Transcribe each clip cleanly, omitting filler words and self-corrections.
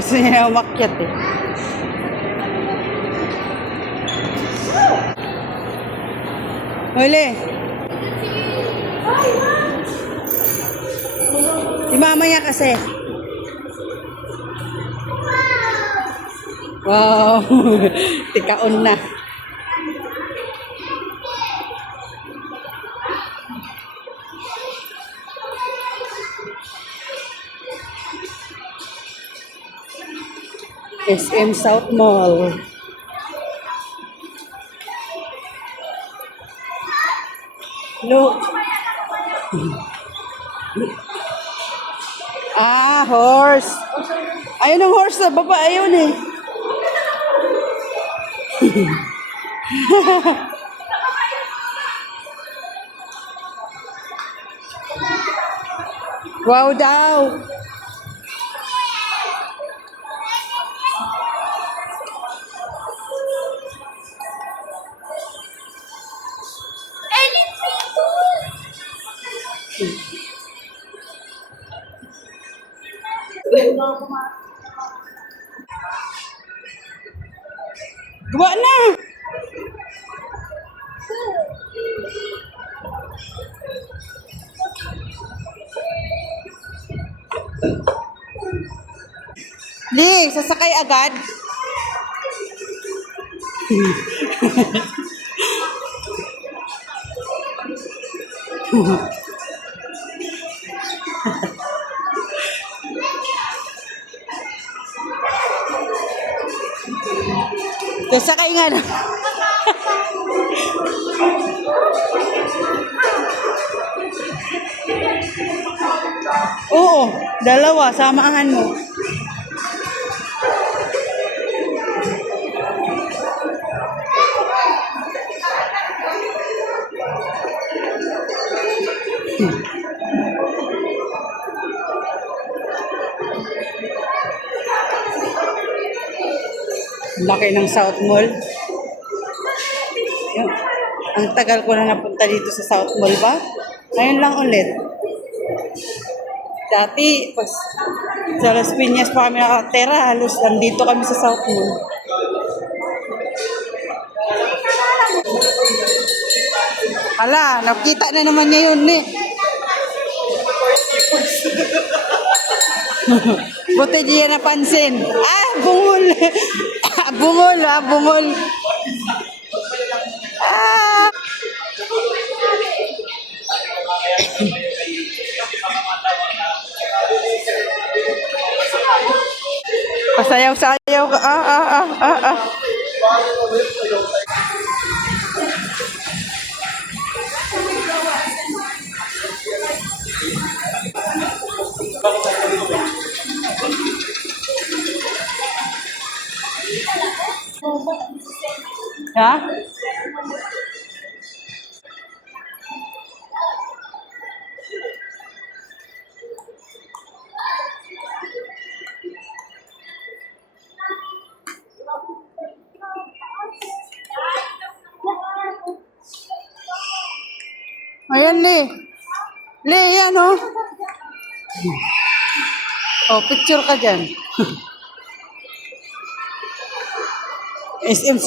Gusto niya na umakyat eh. Huli. Si mama niya kasi. Wow. Tikaon na. SM South Mall. Look. Ah, horse. Ayun ang horse sa baba. Ayun eh. Wow daw. Gawa na. Di, sasakay agad. Sasakay nga na. Oo, dalawa, samahan mo. Laki ng South Mall. Yun. Ang tagal ko na napunta dito sa South Mall ba? Ngayon lang ulit. Dati, pas sa Las Piñas pa kami nakatera, halos nandito kami sa South Mall. Hala, nakita na naman niya yun eh. Buti di yan napansin. Ah, bungol. Bungol ah, bungol. Ah. Pasayaw-sayaw ka. Ah. Ha? Ayan, Le. Le, yan, oh. Oh, picture ka dyan. SM.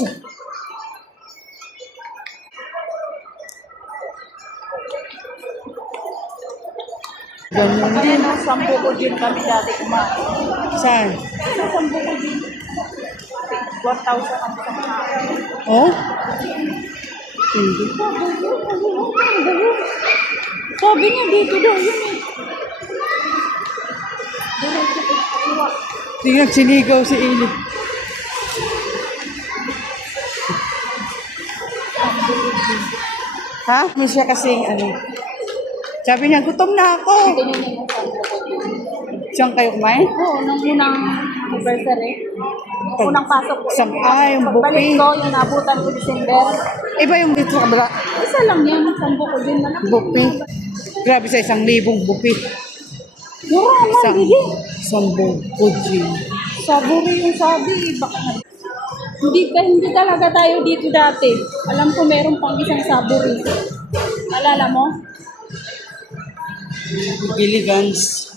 Ganun. Ayan o, 10 ko din kami dati kumain. Saan? Sa 10 ko din. 1,000 ang isang kain. Oh? Hindi. Sabi niya dito daw yun eh. Tingnan, sinigaw si Ili. Ha? May siya kasing ano. Sabi niya, gutom na ako. Siyang kayo kumain? Oo, nung unang anniversary. Nung unang pasok ko. Yung Pagbalik buffet. ko, yung nabutan ko December. Iba yung dito sa kabila. Isa lang yan, 10 ko din na lang. Buffet. Grabe sa 1,000 buffet. Mura naman, hindi. 10 Fuji. Saburi yung sabi, baka na. Hindi talaga tayo dito dati. Alam ko meron pang isang saburi. Alala mo? Gilligans.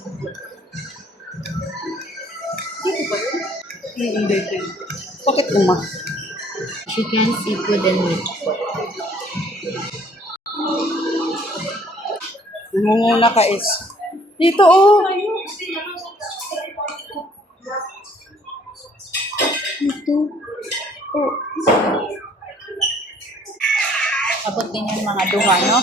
Dito ba yun? Hindi. Bakit uma? Chicken, seafood, and meat. Nangunguna ka is. Dito oh. Dito. Oh. Abot din yung mga duha, no?